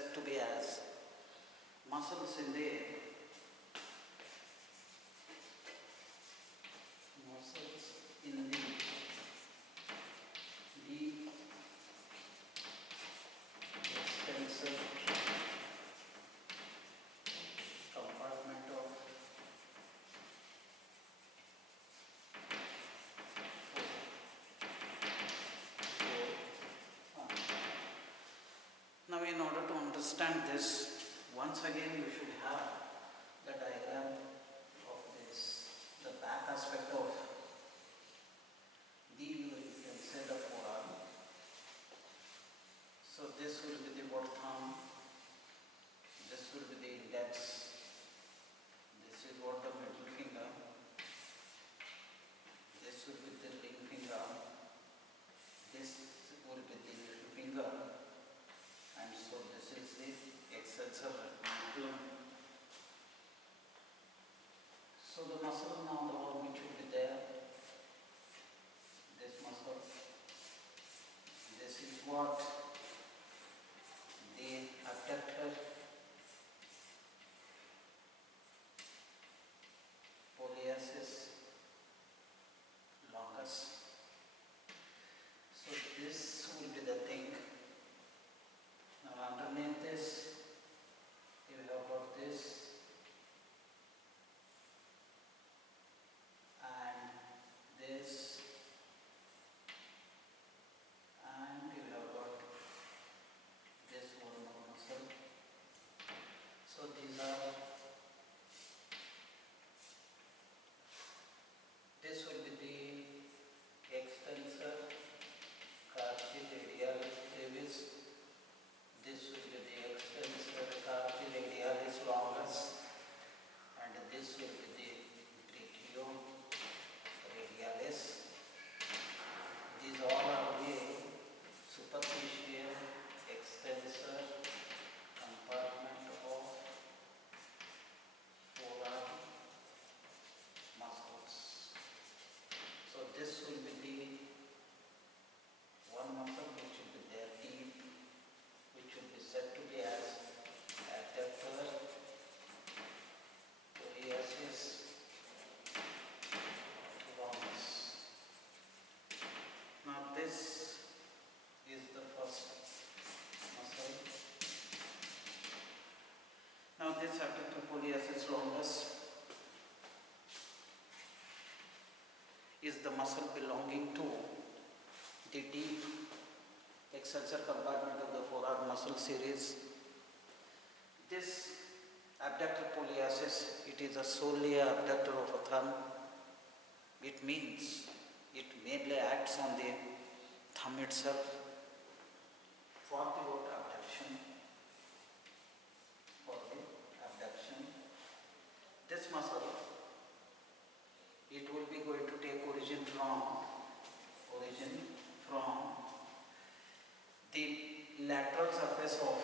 said to be as muscles in the deep extensor compartment of Now, in order to understand this, once again you should have the diagram of this, the back aspect of the, you can say the forearm. So this will be the what thumb, this will be the index, this is what the middle finger, this will be the ring finger, this will be the little finger, and so this is the extensor muscle. So the muscle now, the one which will be there, this muscle, this is what the abductor pollicis longus. So this will be the thing. Now underneath this, you have got this and this, and you have got this one more muscle. So these are, this will be the extensor cartilateral brevis. This will be the extensor cartilateral longus, and this will be the brachioradialis. These all are the superficial extensor compartment of forearm muscles. So this will be the one muscle which will be there deep, which will be said to be as abductor pollicis longus. Now this is the first muscle. Now this abductor pollicis longus is the muscle belonging to the deep extensor compartment of the forearm muscle series. This abductor pollicis, it is a solely abductor of a thumb. It means it mainly acts on the thumb itself for the abduction. For the abduction, this muscle, it will be going to take origin from the lateral surface of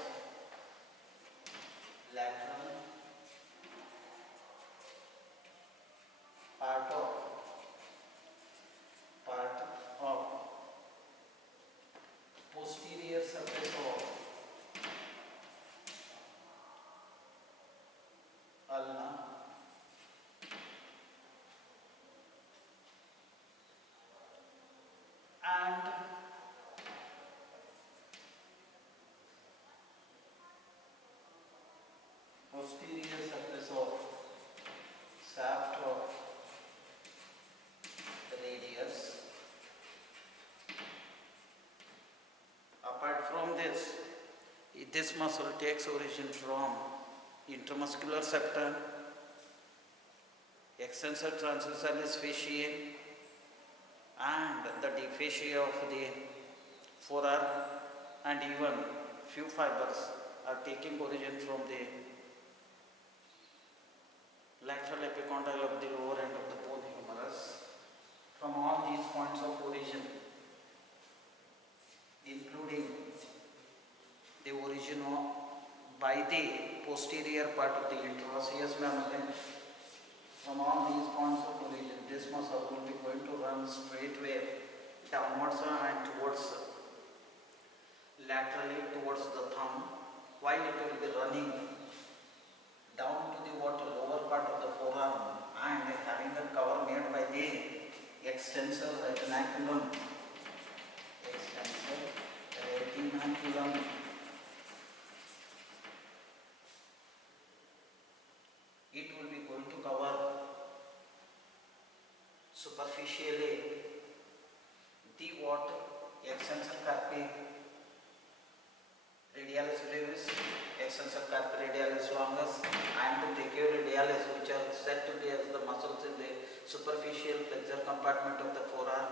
part of posterior surface of ulna and posterior surface of shaft of the radius. Apart from this muscle takes origin from intramuscular septum, extensor transversalis fasciae, and the deep fascia of the forearm, and even few fibers are taking origin from the lateral epicondyle of the lower end of the bone humerus. From all these points of origin, including the origin by the posterior part of the interosseous membrane, from all these points of origin, this muscle will be going to run straightway downwards and towards laterally towards the thumb, while it will be running down to the lower part of the forearm and having a cover made by the extensor retinaculum. Extensor retinaculum. It will be going to cover superficially the extensor carpi radialis brevis, extensor carpi radialis longus and the brachioradialis, which are said to be as the muscles in the superficial flexor compartment of the forearm.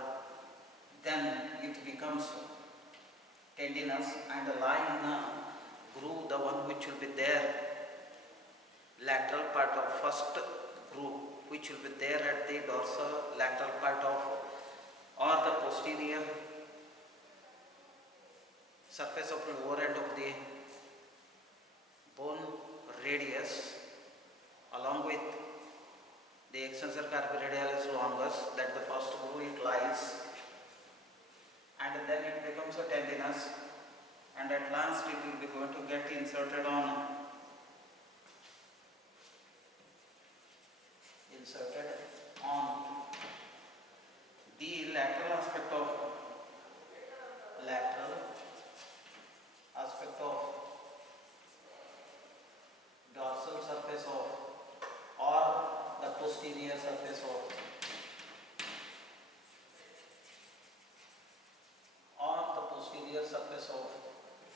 Then it becomes tendinous and lie in a groove, the one which will be there, lateral part of first groove, which will be there at the dorsal lateral part of or the posterior surface of lower end of the bone radius, along with the extensor carpi radialis longus, that the first groove it lies, and then it becomes a tendinous, and at last it will be going to get inserted on the lateral aspect of dorsal surface of or the posterior surface of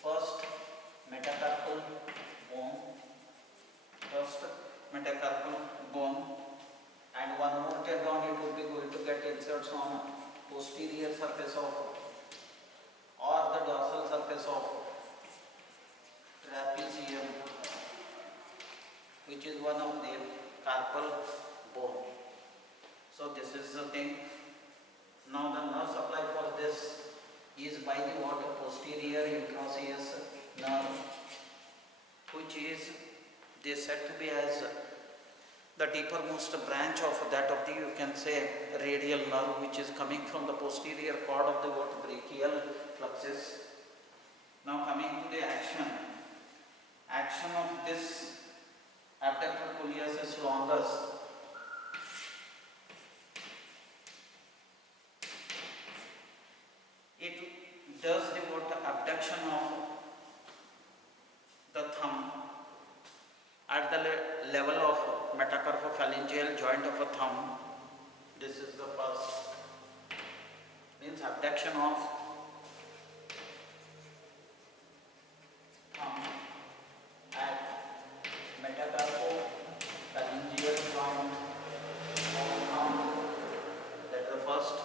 first metacarpal bone, and one more tendon it will be going to get inserts on posterior surface of or the dorsal surface of trapezium, which is one of the carpal bone. So this is the thing. Now the nerve supply for this is by the posterior intraosseous nerve, which is they said to be as the deepermost branch of that of the, you can say, radial nerve, which is coming from the posterior cord of the brachial plexus. Now coming to the action of this abductor pollicis longus. It does the abduction of the thumb at the level of metacarpophalangeal joint of a thumb. This is the first, means abduction of thumb at metacarpophalangeal joint of thumb. That is the first.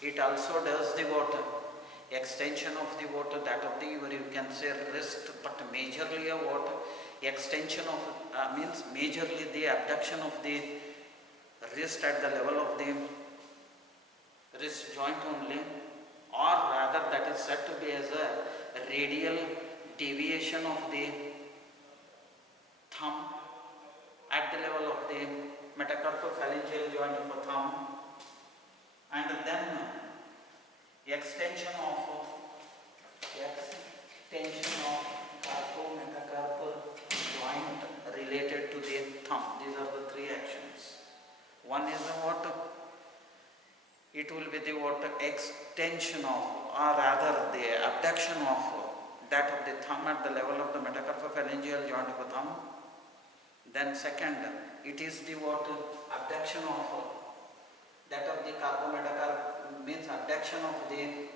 It also does the extension of the that of the, where you can say wrist, but majorly a extension of means majorly the abduction of the wrist at the level of the wrist joint only, or rather that is said to be as a radial deviation of the thumb at the level of the metacarpophalangeal joint of a thumb, and then extension of carpometacarpal joint related to the thumb. These are the three actions. One is the it will be the extension of, or rather the abduction of that of the thumb at the level of the metacarpophalangeal joint of the thumb. Then second, it is the abduction of that of the carpometacarpal, means abduction of the,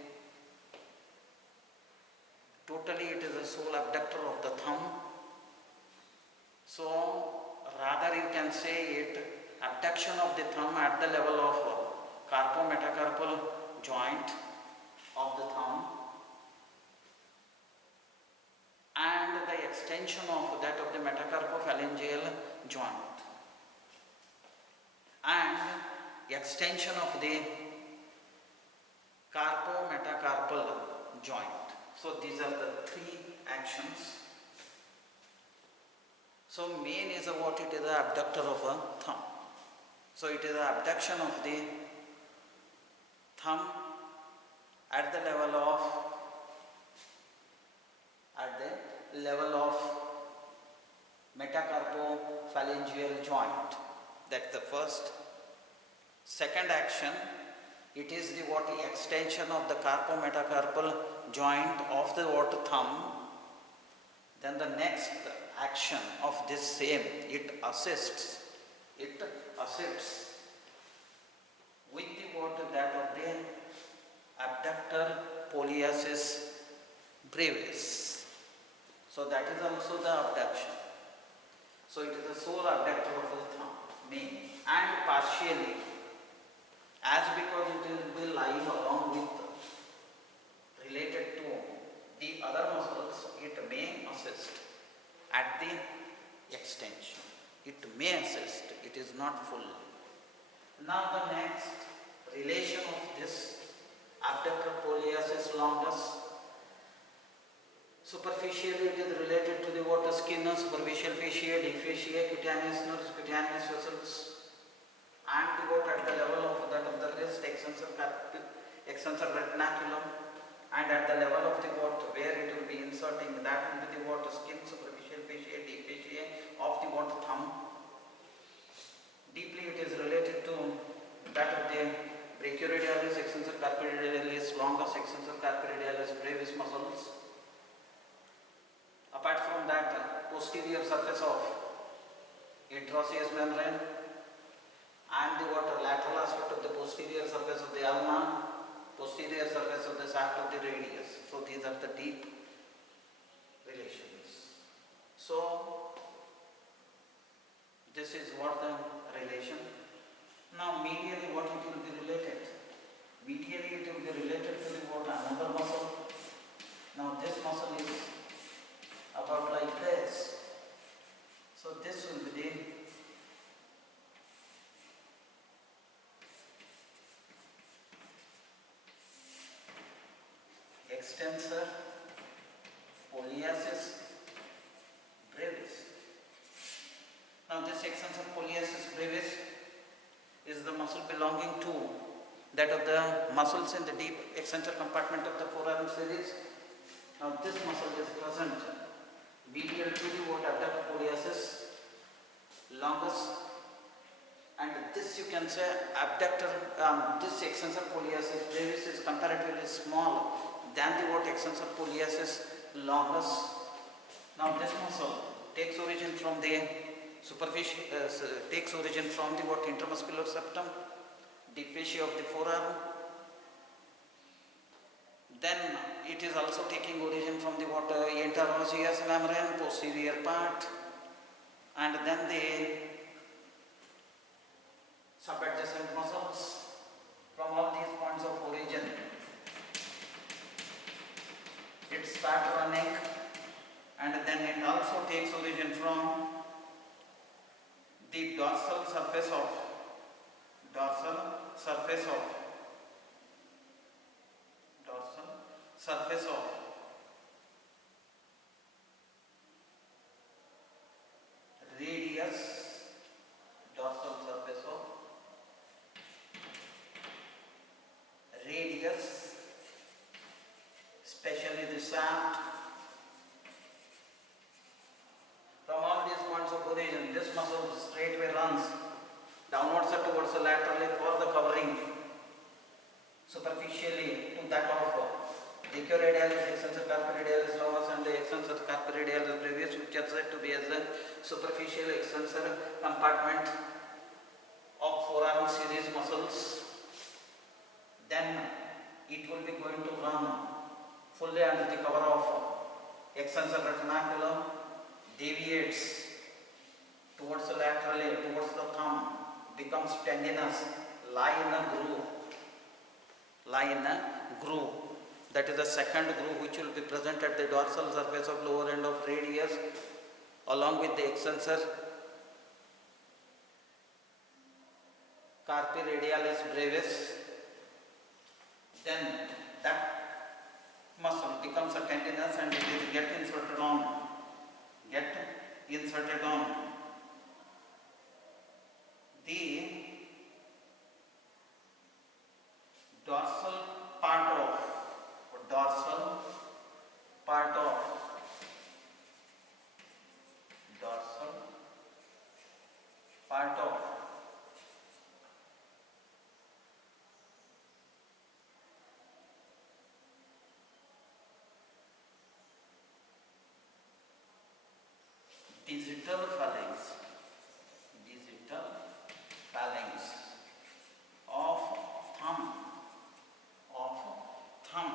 totally it is the sole abductor of the thumb. So rather you can say it abduction of the thumb at the level of carpometacarpal joint of the thumb, and the extension of that of the metacarpophalangeal joint, and extension of the carpometacarpal joint. So these are the three actions. So main is what it is, the abductor of a thumb. So it is the abduction of the thumb at the level of level of metacarpophalangeal joint. That's the first. Second action, it is the what extension of the carpometacarpal joint of the what thumb. Then the next action of this same, it assists with the what that of the abductor pollicis brevis. So that is also the abduction. So it is the sole abductor of the thumb, main, and partially, as because it will be lying along with related to the other muscles, it may assist at the extension. It may assist, it is not full. Now the next relation of this abductor pollicis longus, superficially it is related to the water skin, superficial fascia, deep fascia, cutaneous nerves, cutaneous vessels, and the what at the level of that of the wrist, extensor retinaculum, and at the level of the what where it will be inserting, that will be the what skin, superficial fascia, deep fascia of the what thumb. Deeply it is related to that of the brachioradialis, extensor carporadialis longus, extensor carporadialis brevis muscles. Apart from that, posterior surface of interosseous membrane and the what lateral aspect of the posterior surface of the ulna, posterior surface of the shaft of the radius. So these are the deep relations. So this is what the relation. Now medially what it will be related? Medially it will be related to the what another muscle. Now this muscle is about like this. So this will be the extensor pollicis brevis. Now this extensor pollicis brevis is the muscle belonging to that of the muscles in the deep extensor compartment of the forearm series. Now this muscle is present medial to the what abductor pollicis longus, and this you can say abductor, this extensor pollicis brevis is comparatively small than the what extensor pollicis longus. Now this muscle takes origin from the superficial, takes origin from the what intermuscular septum, deep fascia of the forearm. Then it is also taking origin from the what interosseous membrane, posterior part, and then the subadjacent muscles. From all these points of origin, it starts running, and then it also takes origin from the dorsal surface of radius, dorsal surface of radius, especially the shaft. From all these points of origin, this muscle straightway runs downwards or towards the laterally for the covering superficially to that of brachioradialis, extensor carporadialis longus, and the extensor carporadialis brevis, which are said to be as the superficial extensor compartment of forearm series muscles. Then it will be going to run fully under the cover of extensor retinaculum, deviates towards the laterally, towards the thumb, becomes tendinous, lie in a groove. That is the second groove which will be present at the dorsal surface of lower end of radius along with the extensor carporadialis brevis. Then that muscle becomes a tendinous and it is get inserted on the dorsal part of digital phalanx of thumb, of thumb.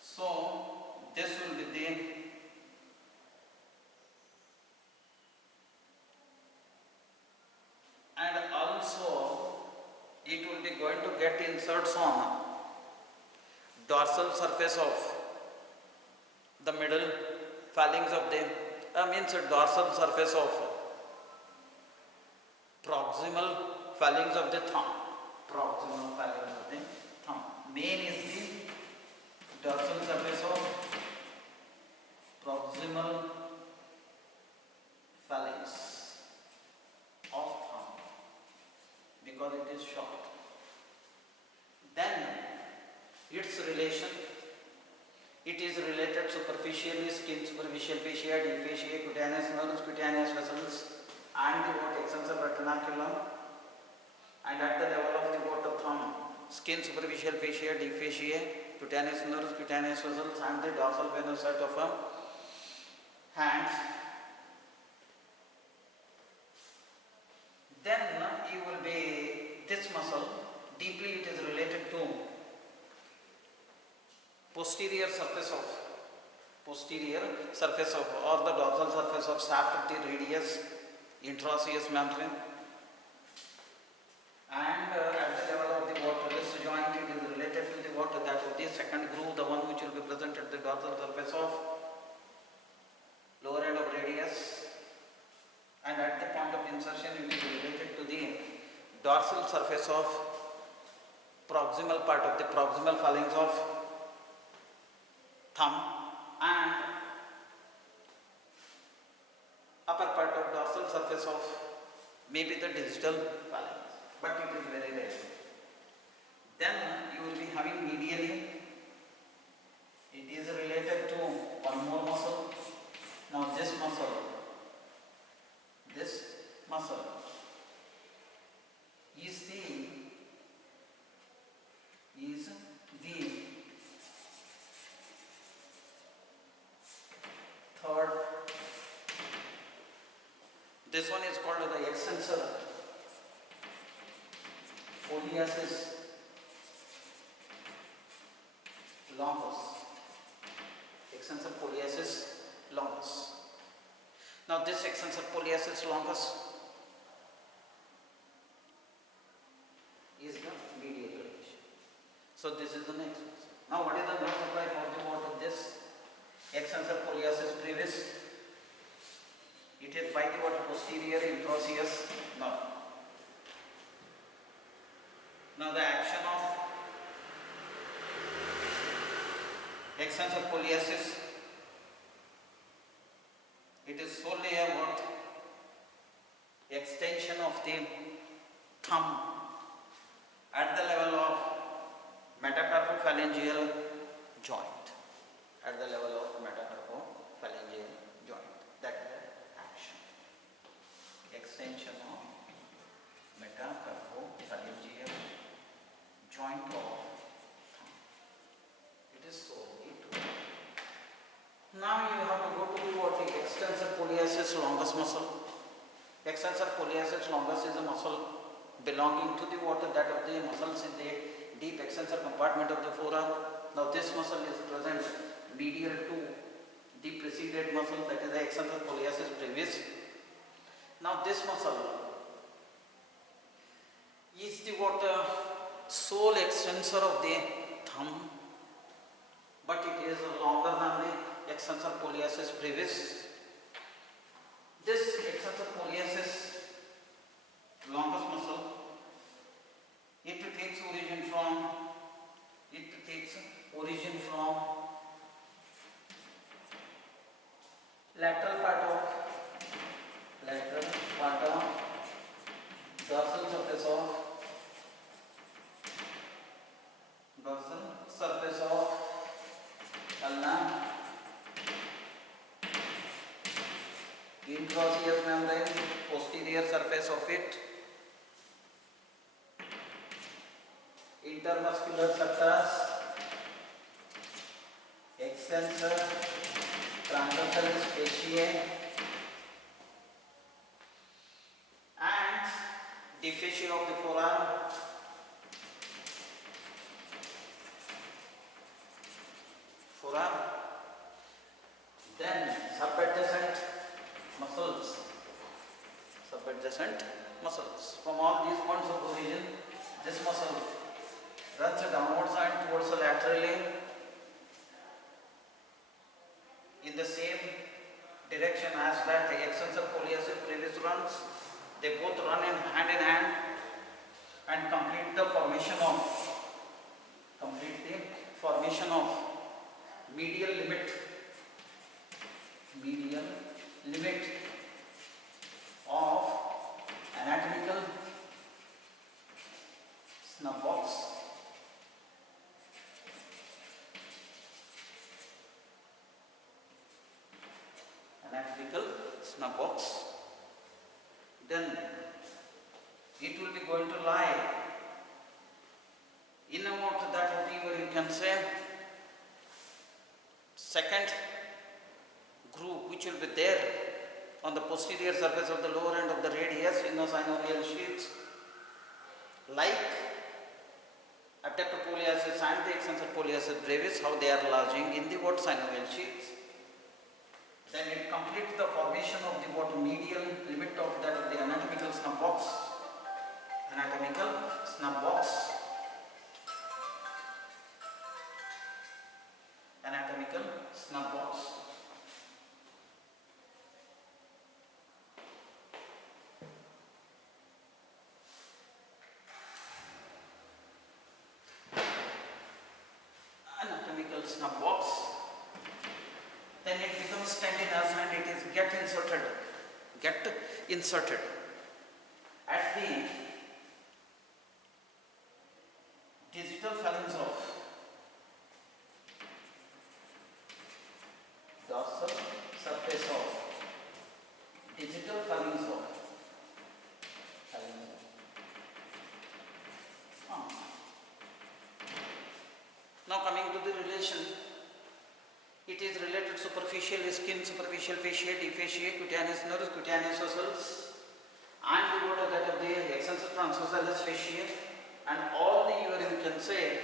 So this will be the and also it will be going to get inserts on dorsal surface of the middle phalanx of the means dorsal surface of proximal phalanx of the thumb. Proximal phalanx of the thumb. Main is the dorsal surface of proximal phalanx of thumb because it is short. Then its relation, it is related superficially, skin, superficial fascia, deep fascia, cutaneous nerves, cutaneous vessels, and the what extensor retinaculum, and at the level of the what thumb, skin, superficial fascia, deep fascia, cutaneous nerves, cutaneous vessels, and the dorsal venous side of a hand. Then you will be this muscle, deeply it is related to posterior surface of or the dorsal surface of shaft of the radius, intraosseous membrane, and at the level of the what wrist joint it is related to the what that of the second groove, the one which will be present at the dorsal surface of lower end of radius, and at the point of insertion it will be related to the dorsal surface of proximal part of the proximal phalanx of thumb, and upper part of dorsal surface of maybe the digital phalanx, but it is very rare. Then you will be having medially, it is related to one more muscle. Now this muscle is the third. This one is called the extensor polyasis longus. Extensor polyasis longus. Now this extensor polyasis longus is the medial relation. So this is the next one. Now what is the blood supply for the what of this extensor polyasis brevis? It is by the what posterior intraosseous nerve. Now the action of extensor polyasis, it is solely a what extension of the thumb at the level of metacarpophalangeal joint, at the level of metacarpophalangeal joint. That is the action. Extension of metacarpophalangeal joint of thumb. It is solely to. Now you have to go to what the extensor polyasis longus muscle. Extensor polyasis longus is a muscle belonging to the water that of the muscles in the deep extensor compartment of the forearm. Now this muscle is present medial to the preceded muscle, that is the extensor polyasis brevis. Now this muscle is the what sole extensor of the thumb, but it is longer than the extensor polyasis brevis. This extensor polyasis longus muscle, it takes origin from lateral part of dorsal surface of ulna, intraosseous membrane, posterior surface of it, intermuscular substance, extensor, transversalis fasciae, and the fascia of the forearm. Then subadjacent muscles. Subadjacent muscles. From all these points of origin, this muscle runs downwards and towards laterally in the same direction as that the extensor pollicis brevis runs. They both run in hand and complete the formation of medial limit of anatomical snub box. Then it will be going to lie in about that whatever you can say second groove which will be there on the posterior surface of the lower end of the radius in the synovial sheaths, like abductor pollicis and the extensor pollicis brevis, how they are lodging in the what synovial sheaths. Then it completes the formation of the what medial limit of that of the anatomical snub box. Anatomical snub box. Anatomical snub box. Anatomical snub box. Then it becomes tendinous and it is get inserted at the digital phalanx of dorsal surface of digital phalanx of Now coming to the relation, it is related to superficial skin, superficial fascia, deep fascia, cutaneous nerves, cutaneous muscles, and the what that of the extensor transversalis fascia, and all the you can say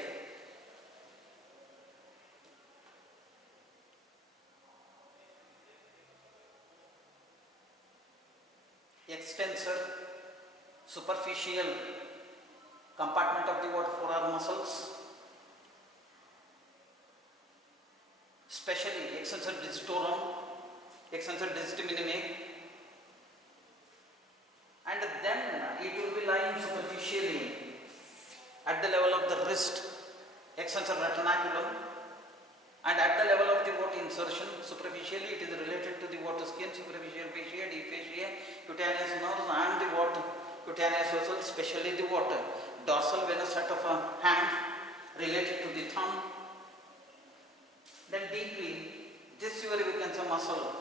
extensor superficial compartment of the what forearm muscles, especially extensor digitorum, extensor digit minimi, and then it will be lying superficially at the level of the wrist, extensor retinaculum, and at the level of the what insertion, superficially it is related to the what skin, superficial fascia, deep fascia, cutaneous nerves, and the what cutaneous muscles, especially the what dorsal venous set of a hand related to the thumb. Then deeply, this we can say muscle,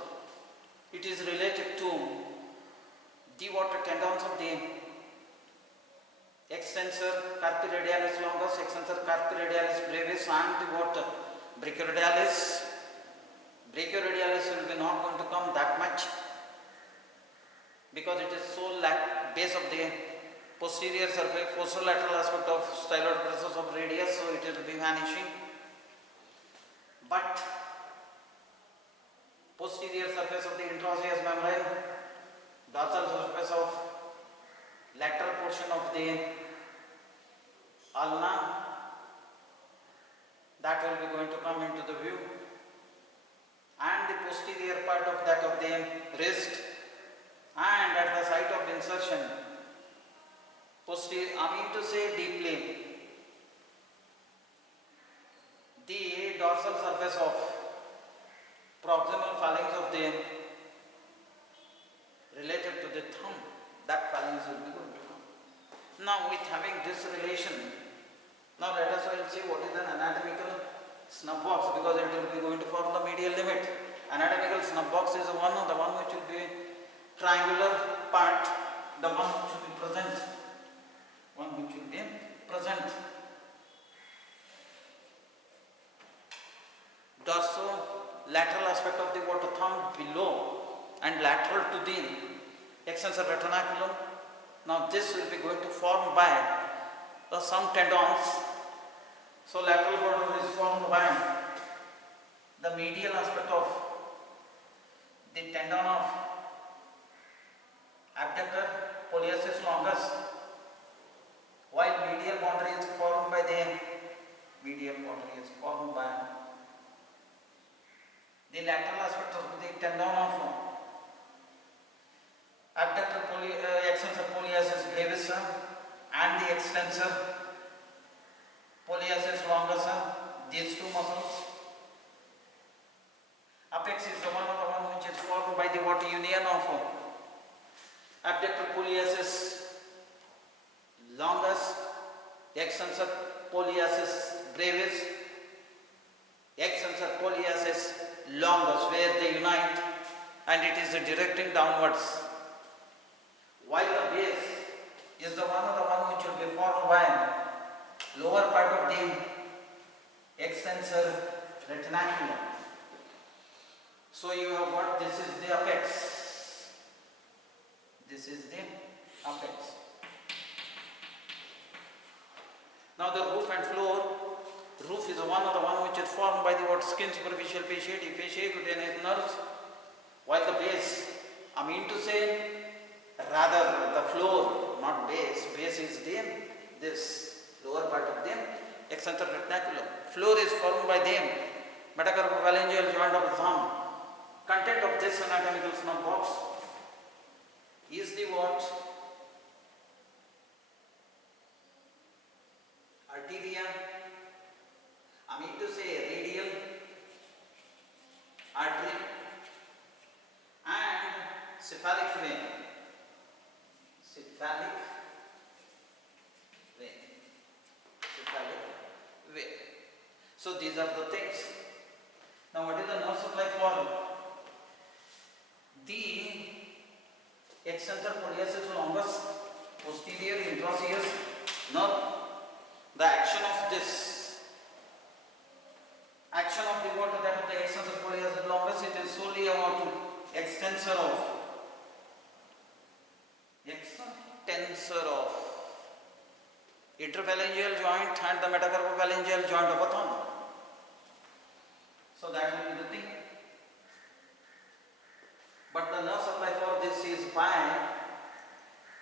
it is related to the what tendons of the extensor carpi radialis longus, extensor carpi radialis brevis, and the what brachioradialis. Brachioradialis will be not going to come that much because it is so base of the posterior surface, posterolateral aspect of styloid process of radius, so it will be vanishing. But posterior surface of the intraosseous membrane, dorsal surface of lateral portion of the ulna, that will be going to come into the view, and the posterior part of that of the wrist, and at the site of insertion, I mean to say deeply, the dorsal surface of proximal phalanx of the related to the thumb, that phalanx will be going to come. Now with having this relation, now let us well see what is an anatomical snub box, because it will be going to form the medial limit. Anatomical snub box is the one which will be triangular part, the one which will be present, dorso lateral aspect of the what thumb below and lateral to the extensor retinaculum. Now this will be going to form by some tendons. So lateral border is formed by the medial aspect of the tendon of abductor pollicis longus, while medial boundary is formed by the lateral aspect of the tendon of abductor extensor pollicis brevis and the extensor pollicis longus, these two muscles. Apex is the one which is formed by the what union of abductor pollicis longus, extensor pollicis brevis, extensor pollicis longus, where they unite and it is directing downwards, while the base is the one which will be formed by lower part of the extensor retinaculum. So you have what? This is the apex. This is the apex. Now the roof and floor. Roof is the one which is formed by the what? Skin, superficial fascia, fascia, cutaneous nerves, while the base, I mean to say, rather the floor, not base. Base is this lower part of the extensor retinaculum. Floor is formed by the metacarpophalangeal joint of the thumb. Content of this anatomical snub box is the what? Arteria, I mean to say radial artery and cephalic vein. Cephalic vein. So these are the things. Now what is the nerve supply for the extensor pollicis longus posterior intraosseous nerve? The action of the what, that of the extensor pollicis longus, it is solely about extensor of interphalangeal joint and the metacarpophalangeal joint of a thumb. So that will be the thing. But the nerve supply for this is by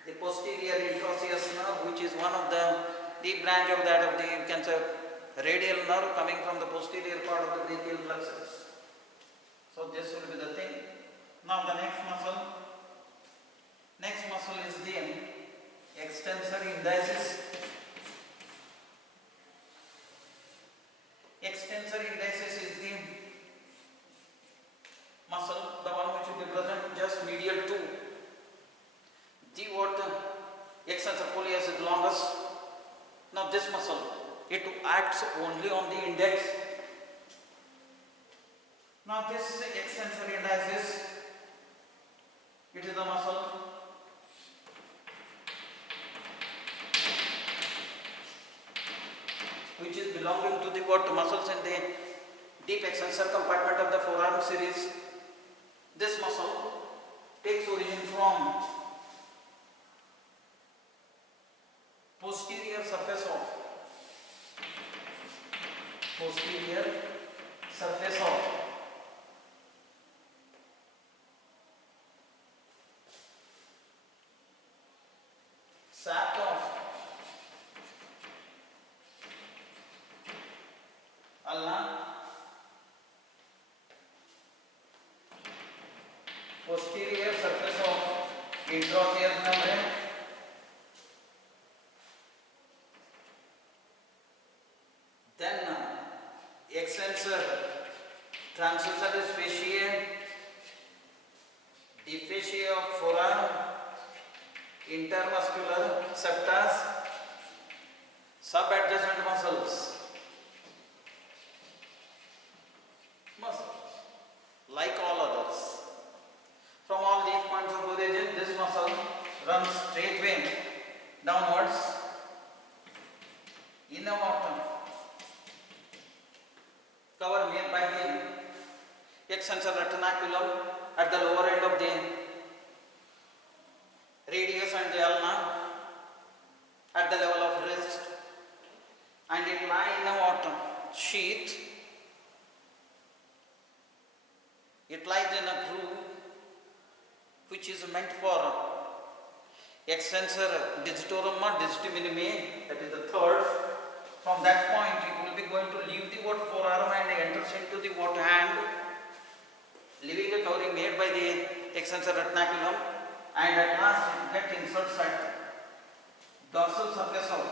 the posterior intraosseous nerve, which is one of the deep branch of that of the, you can say, radial nerve coming from the posterior part of the brachial plexus. So this will be the thing. Now the next muscle is the extensor indicis. Extensor indicis is the muscle, the one which will be present just medial to the what? Extensor pollicis longus. Now this muscle, it acts only on the index. Now this extensor indicis, it is the muscle which is belonging to the what? Muscles in the deep extensor compartment of the forearm series. This muscle takes origin from posterior surface of sac of ulna, posterior surface of intraosseous membrane, then extensor transversalis fasciae, deep fascia of forearm, intermuscular septas, subadjacent muscles, like all others. From all these points of origin, this muscle runs straightway downwards in a mortem cover made by the extensor retinaculum at the lower end of the radius and the ulna at the level of wrist, and it lies in a what? Sheath. It lies in a groove which is meant for extensor digitorum or digiti minimi, that is the third. From that point it will be going to leave the what forearm and enters into the what hand, leaving a covering made by the extensor retinaculum, and at last it gets inserts at dorsal surface of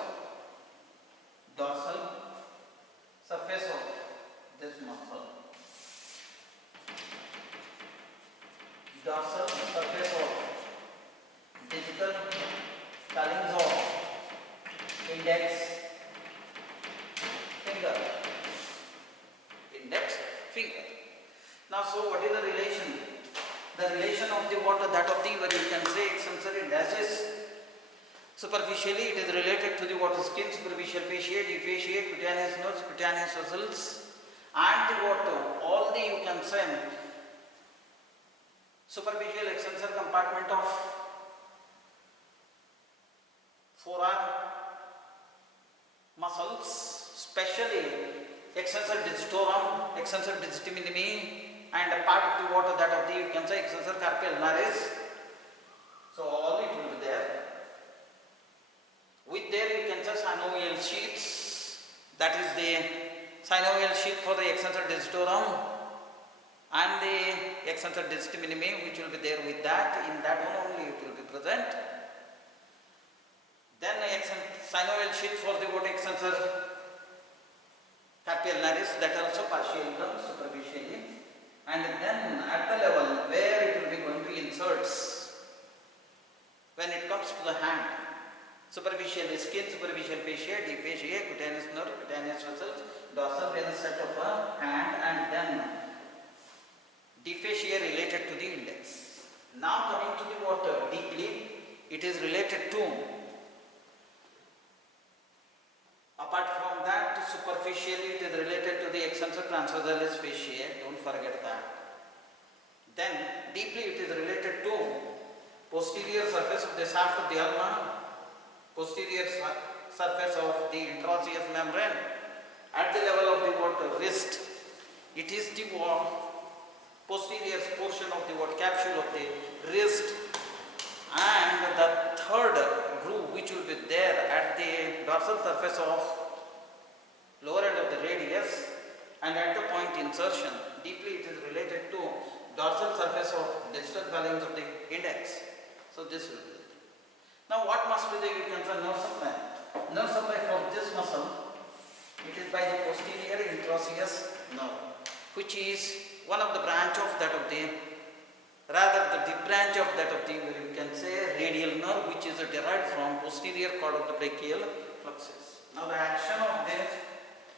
this muscle. Dorsal surface of digital phalanx of index finger. Now, so what is the relation? The relation of the what, that of the, where you can say extensor indices. Superficially, it is related to the what, skin, superficial fascia, defasciate, cutaneous nerves, cutaneous vessels, and the what, all the, you can say, superficial extensor compartment of forearm muscles, especially extensor digitorum, extensor digiti minimi, and a part of the what, that of the, you can say, extensor carpi ulnaris. So all it will be there. With there you can say synovial sheaths, that is the synovial sheath for the extensor digitorum and the extensor digiti minimi, which will be there with that. In that one only it will be present. Then synovial sheath for the what, extensor carpi ulnaris, that also partially comes superficially. And then at the level where it will be going to inserts, when it comes to the hand, superficial skin, superficial fascia, deep fascia, cutaneous nerve, cutaneous vessels, dorsal venous set of a hand, and then deep fascia related to the index. Now coming to the what, deeply, it is related to, apart from that, superficially it is related to the extensor transversalis fasciae, don't forget that. Then deeply it is related to posterior surface of the shaft of the ulna, posterior surface of the intraosseous membrane, at the level of the what, wrist. It is the posterior portion of the what, capsule of the wrist, and the third groove which will be there at the dorsal surface of lower end of the radius, and at the point insertion, deeply it is related to dorsal surface of distal phalanx of the index. So this will be it. Now what must be the, you can say, nerve supply? Nerve supply for this muscle, it is by the posterior interosseous nerve, which is one of the branch of that of the, rather the branch of that of the, you can say, radial nerve, which is derived from posterior cord of the brachial plexus. Now the action of this,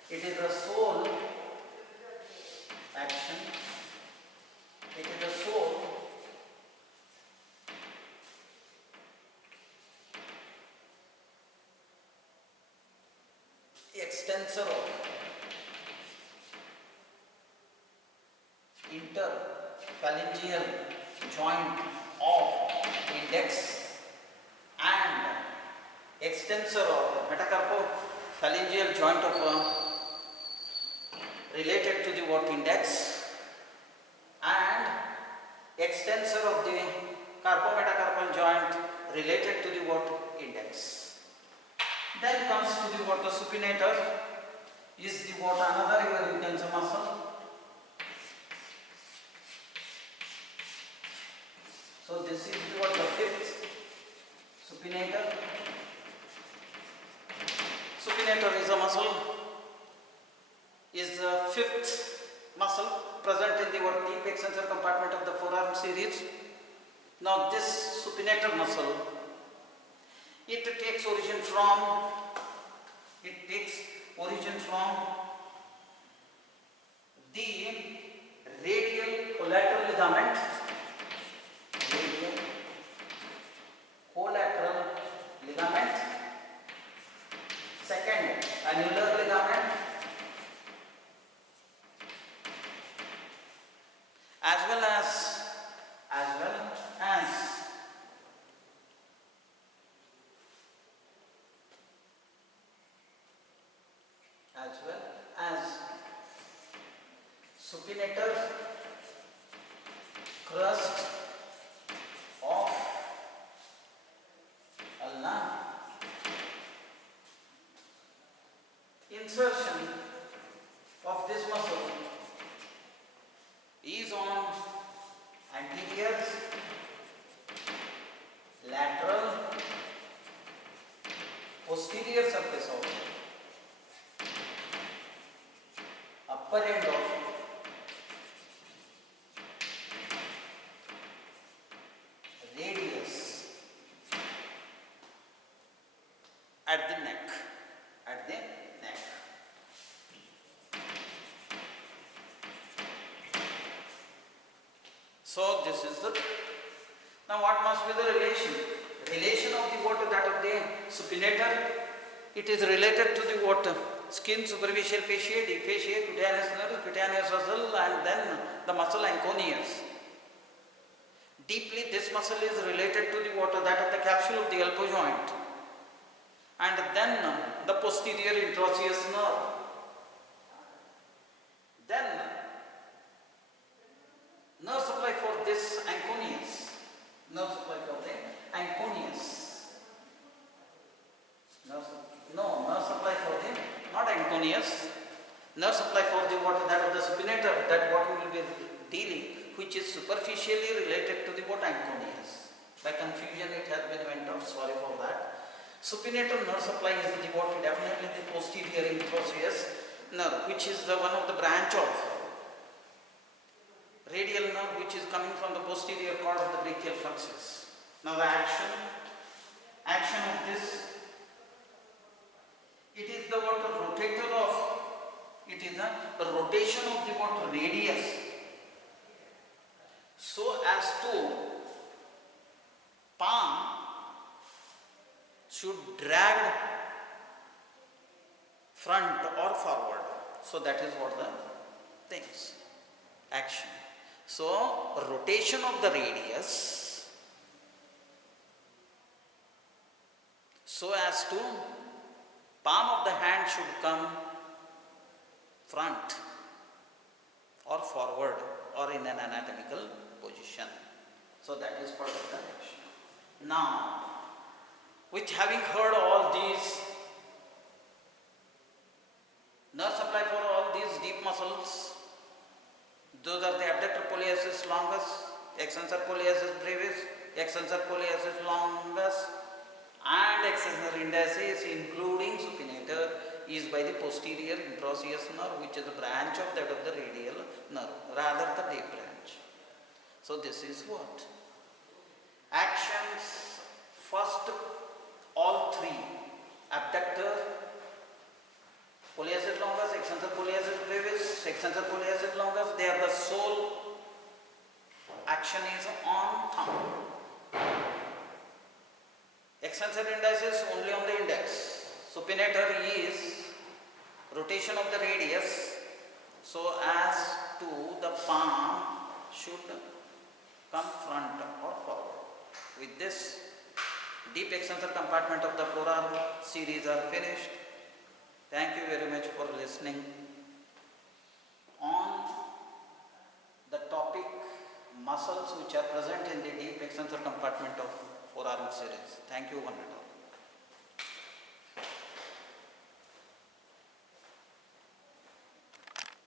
it is the sole action, it is the sole extensor of interphalangeal joint of index and extensor of metacarpophalangeal joint of related to the what, index, and extensor of the carpometacarpal joint related to the what, index. Then comes to the what, the supinator is the what, another, you can say, muscle. So this is the what, the fifth supinator. Supinator is a muscle, is the fifth muscle present in the what, deep extensor compartment of the forearm series. Now this supinator muscle, it takes origin from the radial collateral ligament, second annular ligament, as well as as well as as well as supinator crust of ulna. Insertion of this muscle is on anterior, lateral, posterior surface of upper end of radius at the neck, at the neck. So this is the, now what must be the relation? Relation of the what, that of the supinator, it is related to the what? Skin, superficial fascia, deep fascia, cutaneous nerve, cutaneous muscle, and then the muscle anconeus. Deeply this muscle is related to the what, that of the capsule of the elbow joint, and then the posterior interosseous nerve. Then nerve supply for this anconeus, nerve supply for the anconeus, nerve supply for the, not anconeus, nerve supply for the what, that of the supinator, that what we will be dealing, which is superficially related to the what, anconeus. By confusion it has been went out, sorry for that. Supinator nerve supply is the what, definitely the posterior interosseous nerve, which is the one of the branch of radial nerve, which is coming from the posterior cord of the brachial plexus. Now the action of this, it is the what, rotator of, it is the rotation of the what, radius, so as to palm should drag front or forward. So that is what the things, action. So rotation of the radius so as to palm of the hand should come front or forward or in an anatomical position. So that is part of the action. Now, with having heard all these, nerve supply for all these deep muscles, those are the abductor pollicis longus, extensor pollicis brevis, extensor pollicis longus, and extensor indicis, including supinator, is by the posterior interosseous nerve, which is a branch of that of the radial nerve, rather the deep branch. So this is what? Actions, first all three, abductor, pollicis longus, extensor pollicis brevis, extensor pollicis longus, they are the sole action is on thumb. Extensor indicis only on the index. Supinator is rotation of the radius so as to the palm should come front or forward. With this, deep extensor compartment of the forearm series are finished. Thank you very much for listening on the topic muscles which are present in the deep extensor compartment of forearm series. Thank you one and all.